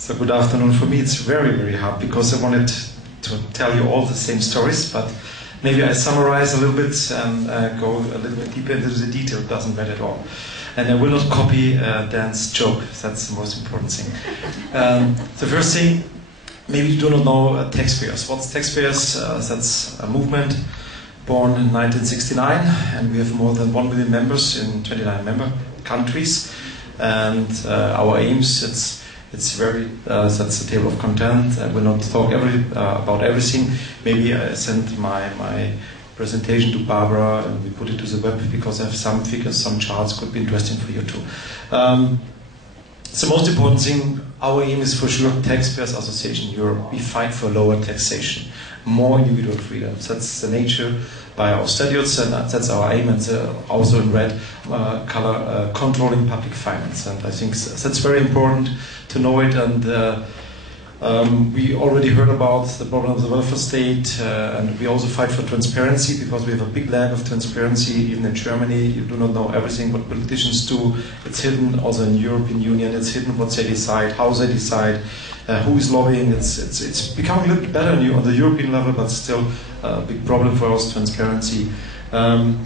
So good afternoon. For me it's very, very hard because I wanted to tell you all the same stories, but maybe I summarize a little bit and go a little bit deeper into the detail. It doesn't matter at all. And I will not copy Dan's joke. That's the most important thing. The first thing, maybe you do not know taxpayers. What's taxpayers? That's a movement born in 1969, and we have more than 1 million members in 29 member countries. And our aims, it's very, that's the table of content. I will not talk about everything. Maybe I sent my presentation to Barbara and we put it to the web because I have some figures, some charts could be interesting for you too. The most important thing, our aim is for sure Taxpayers Association Europe. We fight for lower taxation, more individual freedoms. That's the nature by our statutes, and that's our aim. And also in red color, controlling public finance. And I think that's very important to know it. And we already heard about the problem of the welfare state, and we also fight for transparency because we have a big lack of transparency. Even in Germany, you do not know everything what politicians do. It's hidden. Also in the European Union, it's hidden what they decide, how they decide, who is lobbying. It's becoming a little bit better on the European level, but still a big problem for us, transparency. And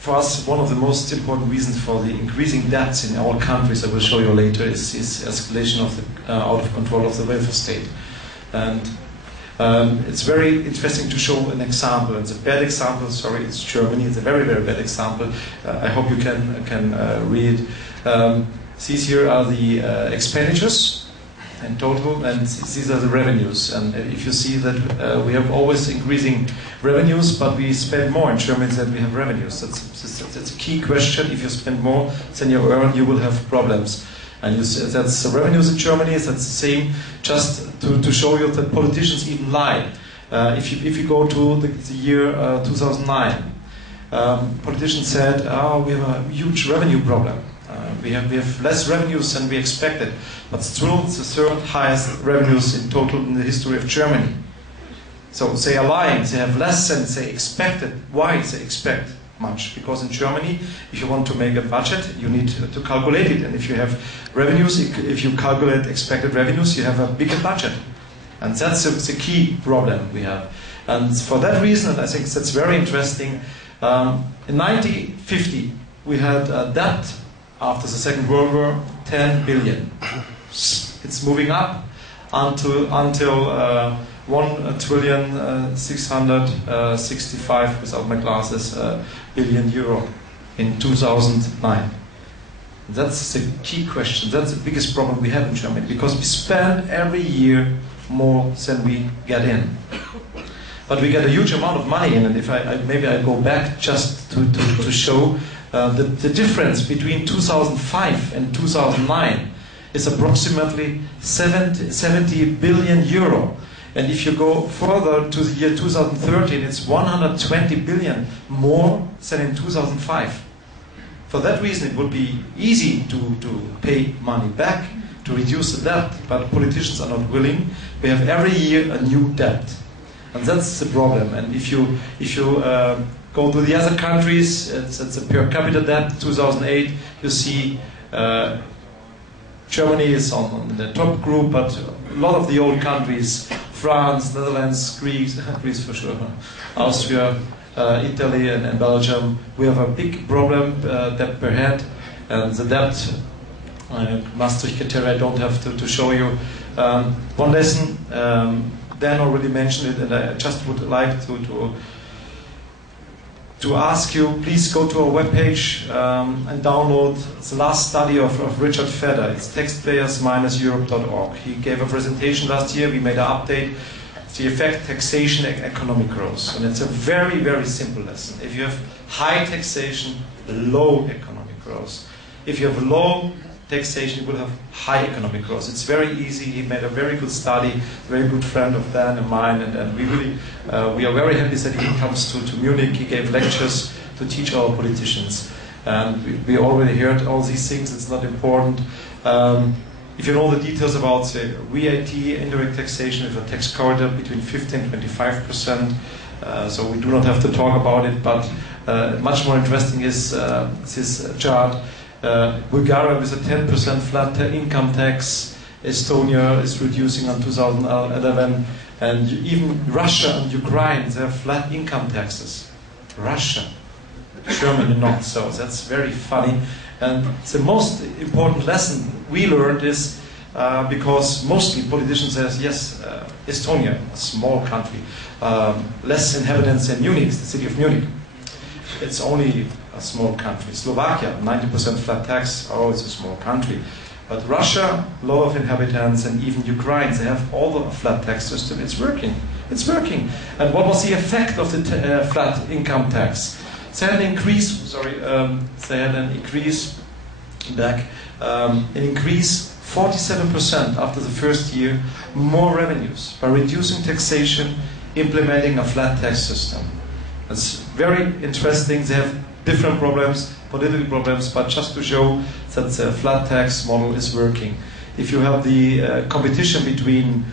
for us, one of the most important reasons for the increasing debts in all countries, I will show you later, is escalation of the out of control of the welfare state. And it's very interesting to show an example. It's a bad example. Sorry, it's Germany. It's a very, very bad example. I hope you can read. These here are the expenditures in total, and these are the revenues. And if you see that we have always increasing revenues, but we spend more in Germany than we have revenues. That's a key question. If you spend more than you earn, you will have problems. And that's the revenues in Germany. That's the same. Just to show you that politicians even lie. If you go to the year 2009, politicians said, "Oh, we have a huge revenue problem. We have less revenues than we expected, but still it's the third highest revenues in total in the history of Germany." So they are lying. They have less than they expected. Why they expect much? Because in Germany, if you want to make a budget, you need to calculate it. And if you have revenues, if you calculate expected revenues, you have a bigger budget. And that's the key problem we have. And for that reason, and I think that's very interesting, in 1950, we had a debt after the Second World War, 10 billion. It's moving up until 1,665,000,000 without my glasses billion euro in 2009. That's the key question. That's the biggest problem we have in Germany because we spend every year more than we get in. But we get a huge amount of money in, and if maybe I go back just to show the difference between 2005 and 2009 is approximately 70 billion euro. And if you go further to the year 2013, it's 120 billion more than in 2005. For that reason, it would be easy to pay money back, to reduce the debt, but politicians are not willing. We have every year a new debt. And that's the problem. And if you go to the other countries, it's a per capita debt. 2008, you see Germany is on the top group, but a lot of the old countries, France, Netherlands, Greece for sure, Austria, Italy and Belgium, we have a big problem, debt per head, and the debt, Maastricht criteria, I don't have to show you. One lesson, Dan already mentioned it, and I just would like to ask you, please go to our webpage and download the last study of Richard Feder. It's taxpayers-europe.org. He gave a presentation last year. We made an update. The effect taxation and economic growth. And it's a very, very simple lesson. If you have high taxation, low economic growth. If you have low taxation, you will have high economic growth. It's very easy. He made a very good study, very good friend of Dan and mine, and we really, we are very happy that he comes to Munich. He gave lectures to teach our politicians. And we already heard all these things. It's not important. If you know the details about the VAT, indirect taxation, with a tax corridor between 15 and 25%, so we do not have to talk about it, but much more interesting is this chart. Bulgaria with a 10% flat income tax, Estonia is reducing on 2011, and even Russia and Ukraine, they have flat income taxes. Russia, Germany not. So that's very funny. And the most important lesson we learned is because mostly politicians say, yes, Estonia, a small country, less inhabitants than Munich, the city of Munich. It's only a small country. Slovakia, 90% flat tax, oh, it's a small country. But Russia, a lot of inhabitants, and even Ukraine, they have all the flat tax system. It's working. It's working. And what was the effect of the flat income tax? They had an increase, an increase 47% after the first year, more revenues by reducing taxation, implementing a flat tax system. It's very interesting. They have different problems, political problems, but just to show that the flat tax model is working. If you have the competition between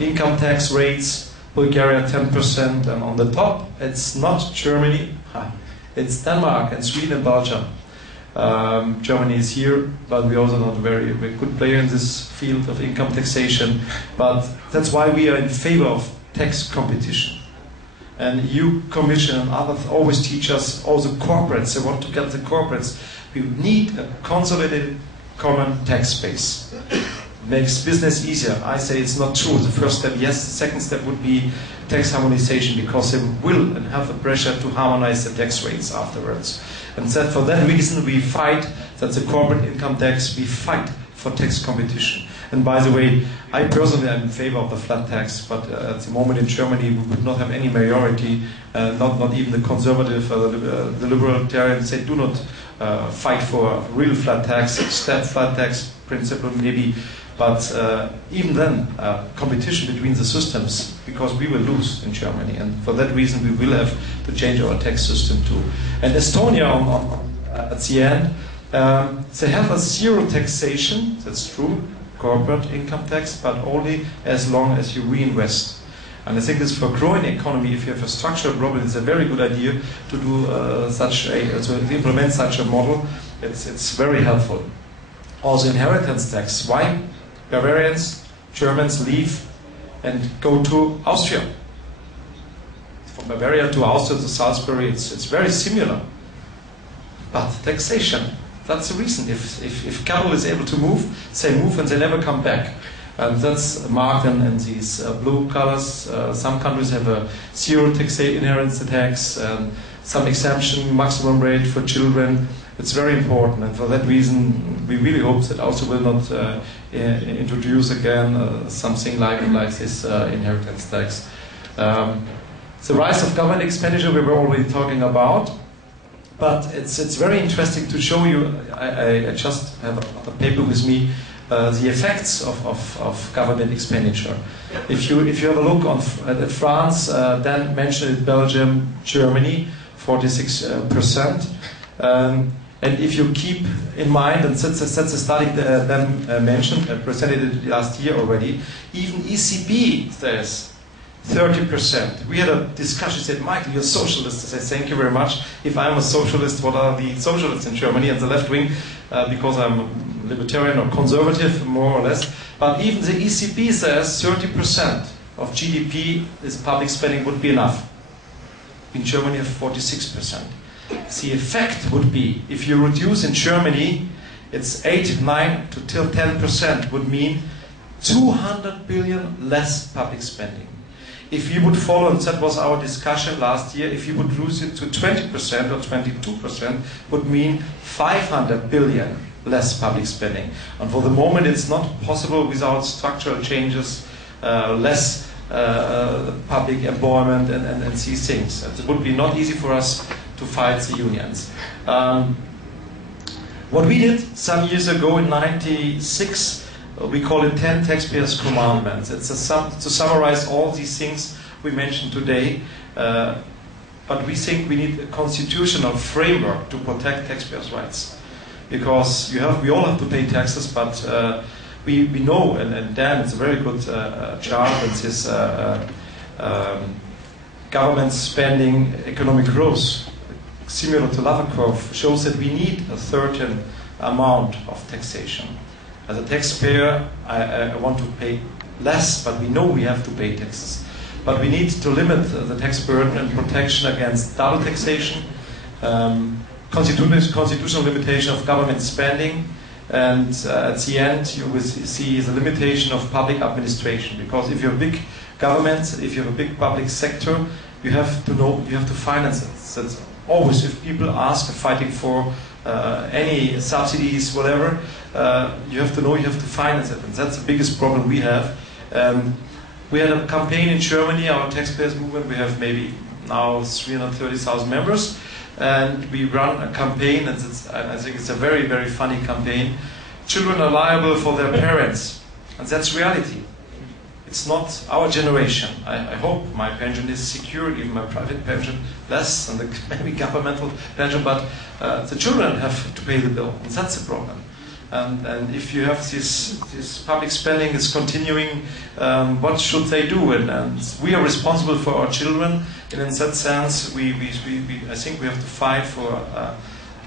income tax rates, Bulgaria 10%, and on the top, it's not Germany, it's Denmark and Sweden and Belgium. Germany is here, but we're also not a very good player in this field of income taxation. But that's why we are in favor of tax competition. And EU Commission and others always teach us, all the corporates, they want to get the corporates. We need a consolidated common tax base. Makes business easier. I say it's not true. The first step, yes. The second step would be tax harmonization, because they will and have the pressure to harmonize the tax rates afterwards. And that for that reason we fight that the corporate income tax, we fight for tax competition. And by the way, I personally am in favor of the flat tax, but at the moment in Germany we would not have any majority, not even the conservative, the libertarians, they do not fight for a real flat tax, step flat tax principle maybe, but even then competition between the systems, because we will lose in Germany, and for that reason we will have to change our tax system too. And Estonia at the end, they have a zero taxation, that's true, corporate income tax, but only as long as you reinvest. And I think it's for a growing economy, if you have a structural problem, it's a very good idea to do to implement such a model. It's very helpful. Also inheritance tax. Why? Bavarians, Germans leave and go to Austria. From Bavaria to Austria to Salisbury, it's very similar. But taxation, that's the reason. If capital is able to move, they move and they never come back. And that's marked in these blue colors. Some countries have a zero inheritance tax, some exemption, maximum rate for children. It's very important, and for that reason, we really hope that Austria will not introduce again something like this inheritance tax. The rise of government expenditure we were already talking about. But it's very interesting to show you, I just have a paper with me, the effects of government expenditure. If you have a look at France, then mentioned Belgium, Germany, 46%. And if you keep in mind, and that's a study then mentioned, presented it last year already, even ECB says 30%. We had a discussion, said, Michael, you're a socialist. I said, thank you very much. If I'm a socialist, what are the socialists in Germany and the left wing? Because I'm libertarian or conservative, more or less. But even the ECB says 30% of GDP is public spending would be enough. In Germany, have 46%. The effect would be, if you reduce in Germany, it's 8, 9 to till 10% would mean 200 billion less public spending. If you would follow, and that was our discussion last year, if you would reduce it to 20% or 22%, would mean 500 billion less public spending. And for the moment, it's not possible without structural changes, less public employment and these things. It would be not easy for us to fight the unions. What we did some years ago in '96, we call it 10 Taxpayers' Commandments. It's to summarize all these things we mentioned today. But we think we need a constitutional framework to protect taxpayers' rights. Because we all have to pay taxes, but we know, and Dan, it's a very good chart, it's this government spending, economic growth, similar to Laffer curve, shows that we need a certain amount of taxation. As a taxpayer, I want to pay less, but we know we have to pay taxes. But we need to limit the tax burden and protection against double taxation, constitutional limitation of government spending, and at the end you will see the limitation of public administration. Because if you have a big government, if you have a big public sector, you have to know, you have to finance it. That's always, if people ask, fighting for any subsidies, whatever, you have to know you have to finance it. And that's the biggest problem we have. We had a campaign in Germany, our taxpayers movement. We have maybe now 330,000 members. And we run a campaign, and I think it's a very, very funny campaign. Children are liable for their parents. And that's reality. It's not our generation. I hope my pension is secure, even my private pension less than the maybe governmental pension, but the children have to pay the bill, and that's the problem. And if you have this public spending is continuing, what should they do? And we are responsible for our children, and in that sense, I think we have to fight for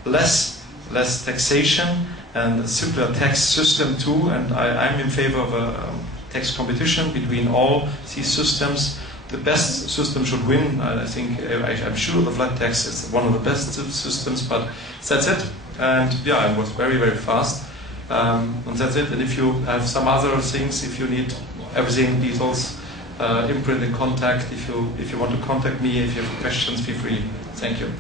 less taxation and a simpler tax system too. And I'm in favor of a tax competition between all these systems. The best system should win. I think, I'm sure the flat tax is one of the best systems, but that's it. And yeah, it was very, very fast. And that's it. And if you have some other things, if you need everything, details, imprint and contact, if you want to contact me, if you have questions, feel free. Thank you.